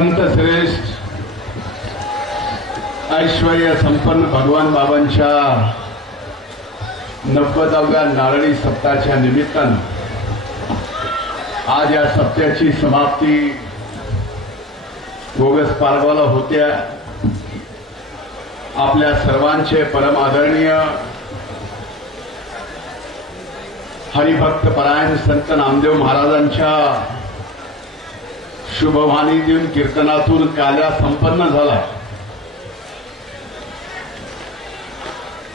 संत श्रेष्ठ ऐश्वर्य संपन्न भगवान बाबांच्या नव्वदाव्या नारळी सप्ताच्या निमित्तानं आज या सप्त्याची समाप्ती बोगस पारवाला होत्या आपल्या सर्वांचे परम आदरणीय हरिभक्त परायण संत नामदेव महाराजांच्या देऊन कीर्तनातून काल्या संपन्न झाला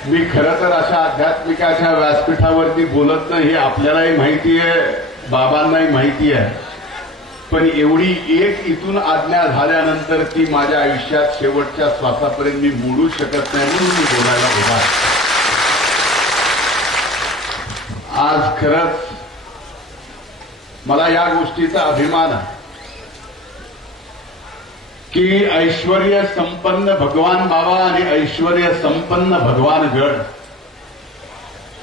मी खर तर अशा आध्यात्मिकाच्या व्यासपीठावरती बोलत नाही हे आपल्यालाही माहिती आहे बाबांनाही माहिती आहे पण एवढी एक इथून आज्ञा झाल्यानंतर ती माझ्या आयुष्यात शेवटच्या श्वासापर्यंत मी मोडू शकत नाही म्हणून मी बोलायला उभा आज खरंच मला या गोष्टीचा अभिमान आहे की ऐश्वर्य संपन्न भगवान बाबा आणि ऐश्वर्य संपन्न भगवान गड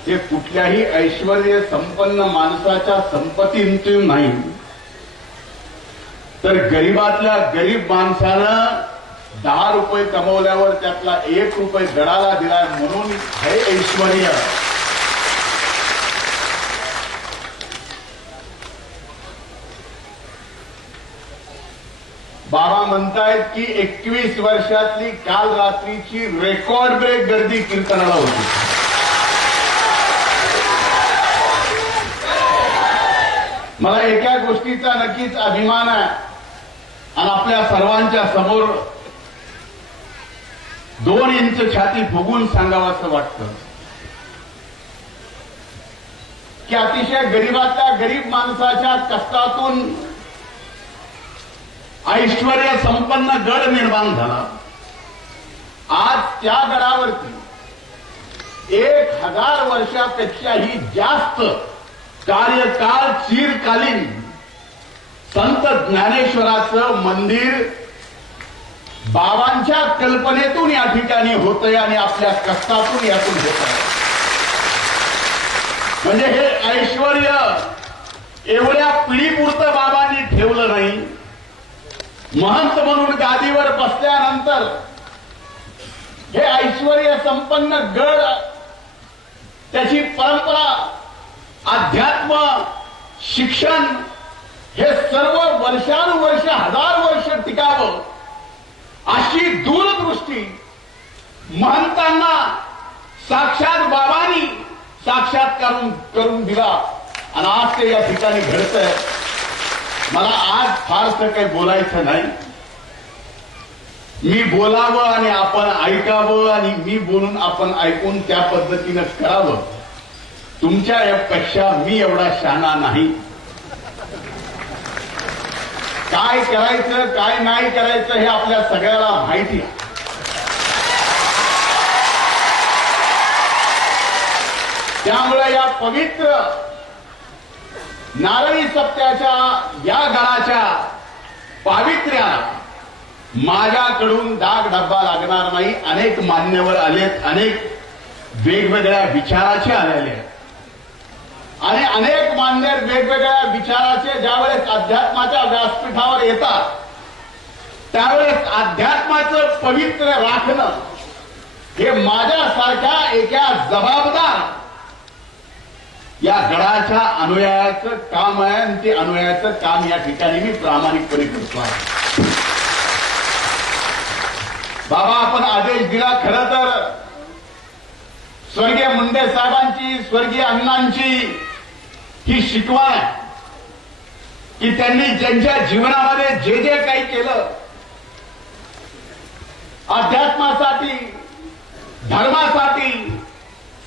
हे कुठल्याही ऐश्वर्य संपन्न माणसाच्या संपत्तीतून नाही तर गरीबातल्या गरीब माणसानं दहा रुपये कमवल्यावर त्यातला एक रुपये गडाला दिलाय म्हणून हे ऐश्वर्य बाबा म्हणतायत की एकवीस वर्षातली काल रात्रीची रेकॉर्ड ब्रेक गर्दी कीर्तनाला होती मला एका गोष्टीचा नक्कीच अभिमान आहे आणि आपल्या सर्वांच्या समोर दोन इंच छाती फुगून सांगावं असं वाटतं की अतिशय गरीबातल्या गरीब माणसाच्या कष्टातून ऐश्वर संपन्न गड निर्माण झाला आज त्या गडावरती एक हजार वर्षापेक्षाही जास्त कार्यकाळ चिरकालीन संत ज्ञानेश्वराचं मंदिर बाबांच्या कल्पनेतून या ठिकाणी होतंय आणि आपल्या कष्टातून यातून होत आहे म्हणजे हे ऐश्वर एवढ्या पिढीपुरतं बाबांनी ठेवलं नाही महंत म्हणून गादीवर बसल्यानंतर हे ऐश्वर संपन्न गड त्याची परंपरा अध्यात्म शिक्षण हे सर्व वर्षानुवर्ष हजार वर्ष टिकावं अशी दूरदृष्टी महंतांना साक्षात बाबांनी साक्षात करून करून दिला आणि आज ते या ठिकाणी घडत आहे मला आज फारसं काही बोलायचं नाही मी बोलावं आणि आपण ऐकावं आणि मी बोलून आपण ऐकून त्या पद्धतीनं करावं तुमच्या पेक्षा मी एवढा शहाणा नाही काय करायचं काय नाही करायचं हे आपल्या सगळ्याला माहिती आहे त्यामुळे या पवित्र नारळी सप्त्याच्या या गळाच्या पावित्र्याला माझ्याकडून डाग डब्बा लागणार नाही अनेक मान्यवर आलेत अनेक वेगवेगळ्या विचाराचे आलेले आहेत आणि अनेक मान्य वेगवेगळ्या विचाराचे ज्यावेळेस अध्यात्माच्या व्यासपीठावर येतात त्यावेळेस अध्यात्माचं पवित्र राखणं हे माझ्यासारख्या एका जबाबदार या गडाच्या अनुयायाचं काम आहे आणि ते अनुयायाचं काम या ठिकाणी मी प्रामाणिकपणे करतो आहे बाबा आपण आदेश दिला खरं तर स्वर्गीय मुंडे साहेबांची स्वर्गीय अण्णांची ही शिकवण आहे की त्यांनी ज्यांच्या जीवनामध्ये जे जे काही केलं अध्यात्मासाठी धर्मासाठी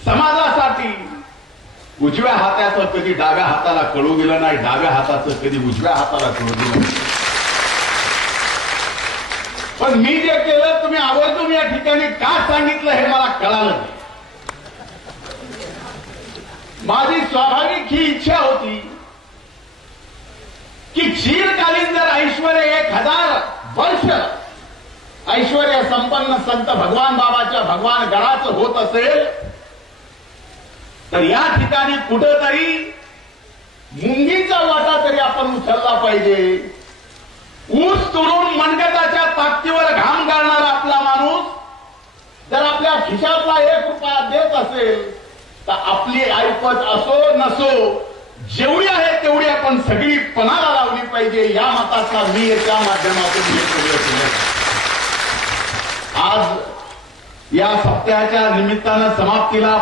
समाज उजव्या हाताचं कधी डाव्या हाताला कळू दिलं नाही डाव्या हाताचं कधी उजव्या हाताला कळू दिलं नाही पण मी जे केलं तुम्ही आवर्जून या ठिकाणी का सांगितलं हे मला कळालं माझी स्वाभाविक ही इच्छा होती की चिरकालीन जर ऐश्वर एक हजार वर्ष ऐश्वर संपन्न संत भगवान बाबाच्या भगवान गडाचं होत असेल तर या ठिकाणी कुठंतरी मुंगीचा वाटा तरी आपण उचलला पाहिजे ऊस तोडून मनगटाच्या ताकदीवर घाम घालणारा आपला माणूस जर आपल्या खिशातला एक रुपया देत असेल तर आपली ऐपत असो नसो जेवढी आहे तेवढी आपण सगळी पणाला लावली पाहिजे या मताचा मी त्या माध्यमातून आज या सप्ताहाच्या निमित्तानं समाप्तीला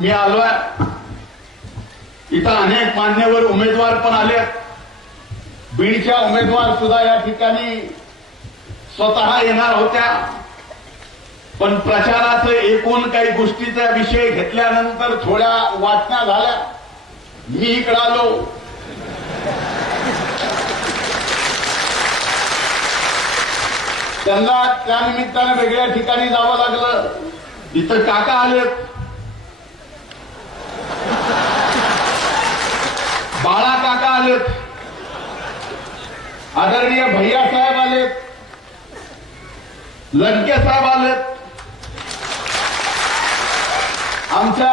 मी आलोय इथं अनेक मान्यवर उमेदवार पण आले बीडच्या उमेदवार सुद्धा या ठिकाणी स्वतः येणार होत्या पण प्रचाराचं एकूण काही गोष्टीचा विषय घेतल्यानंतर थोड्या वाटण्या झाल्या मी इकडे आलो त्यांना त्यानिमित्तानं वेगळ्या ठिकाणी जावं लागलं इथं काका आले बाळा काका आलेत आदरणीय भैया साहेब आलेत लंके साहेब आलेत आमच्या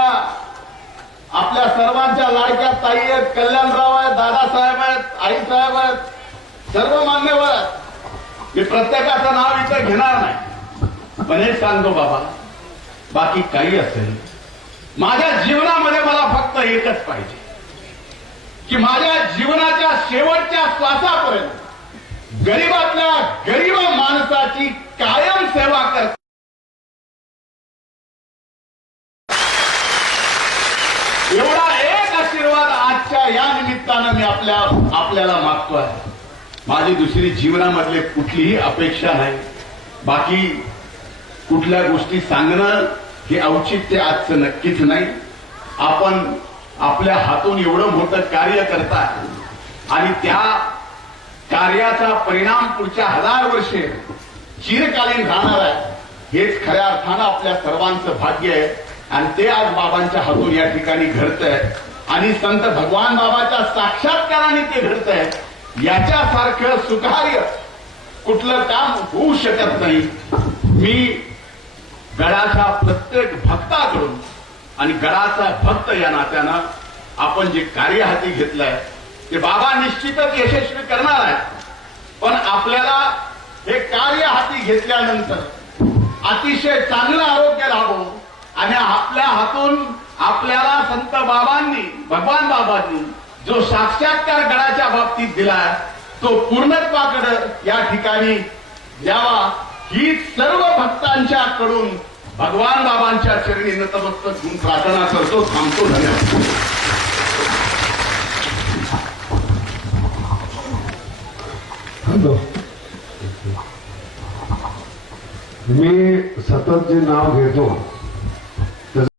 आपल्या सर्वांच्या लाडक्या ताई आहेत कल्याणराव आहेत दादासाहेब आहेत आई साहेब आहेत सर्व मान्यवर आहेत मी प्रत्येकाचं नाव इथं घेणार नाही पण हे सांगतो बाबा बाकी काही असेल माझ्या जीवनामध्ये मला फक्त एकच पाहिजे की माझ्या जीवनाच्या शेवटच्या श्वासापर्यंत गरीबातल्या गरीब माणसाची कायम सेवा करत एवढा एक आशीर्वाद आजच्या या निमित्तानं मी आपल्या आपल्याला मागतो आहे माझी दुसरी जीवनामधले कुठलीही अपेक्षा नाही बाकी कुठल्या गोष्टी सांगणं हे औचित्य आजचं नक्कीच नाही आपण आपल्या हातून एवढं मोठं कार्य करतात आणि त्या कार्याचा परिणाम पुढच्या हजार वर्षे चिरकालीन राहणार आहे हेच खऱ्या अर्थानं आपल्या सर्वांचं भाग्य आहे आणि ते आज बाबांच्या हातून या ठिकाणी घडतंय आणि संत भगवान बाबाच्या साक्षात्काराने ते घडत आहे याच्यासारखं सुकार्य कुठलं काम होऊ शकत नाही मी गडाच्या प्रत्येक भक्ताकडून आणि गडाचा भक्त या नात्यानं आपण जे कार्य हाती घेतलंय ते बाबा निश्चितच यशस्वी करणार आहे पण आपल्याला हे कार्य हाती घेतल्यानंतर अतिशय चांगलं आरोग्य लाभो आणि आपल्या हातून आपल्याला संत बाबांनी भगवान बाबांनी जो साक्षात्कार गडाच्या बाबतीत दिलाय तो पूर्णत्वाकडे या ठिकाणी द्यावा ही सर्व भक्तांच्या कडून भगवान बाबांच्या चरणी नतमस्तक घेऊन प्रार्थना करतो थांबतो धन्यवाद मी सतत जे नाव घेतो